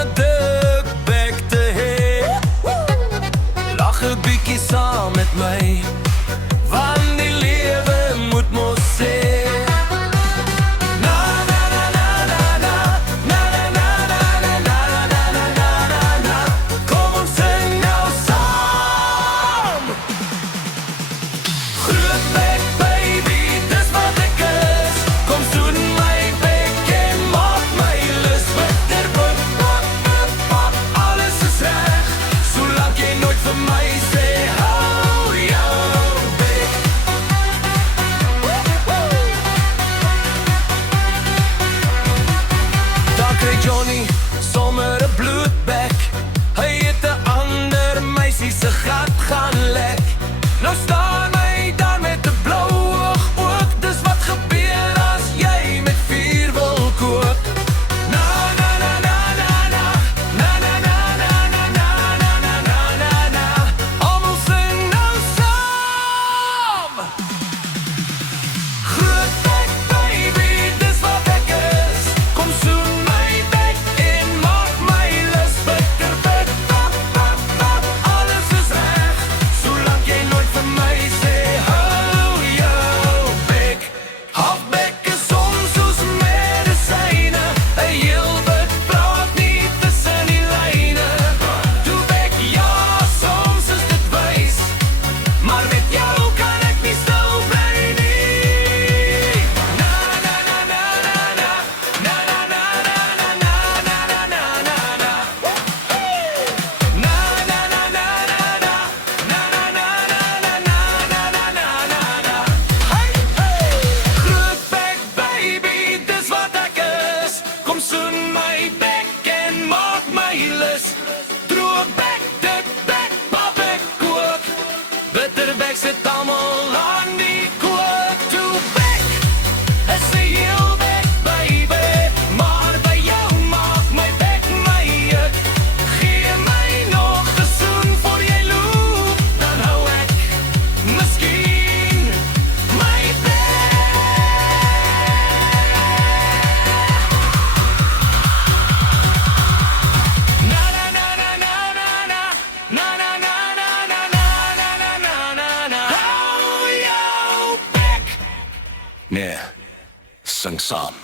'n dik bek te hê. Lach 'n bietjie saam met my, want die lewe moet mos sê. Johnny, sommer 'n bloedbek. Hy het 'n ander meisie se gat gaan lek. Nou staan hy daar met 'n blou oog ook. Dis wat gebeur as jy met vuur wil kook. Na na na na na na na na na na na na na na na na. Almal sing nou saam. Groot bek baby, dis wat ek is. Kom soen soen my bek en maak my lus. Droog bek, dik bek, pap ek kook. Bitter bek sit almal aan die kook. Toe bek is 'n heel bek baby, maar by jou maak my bek my juk. Gee my nog 'n soen voor jy loop, dan hou ek miskien my bek. Nee, sing saam.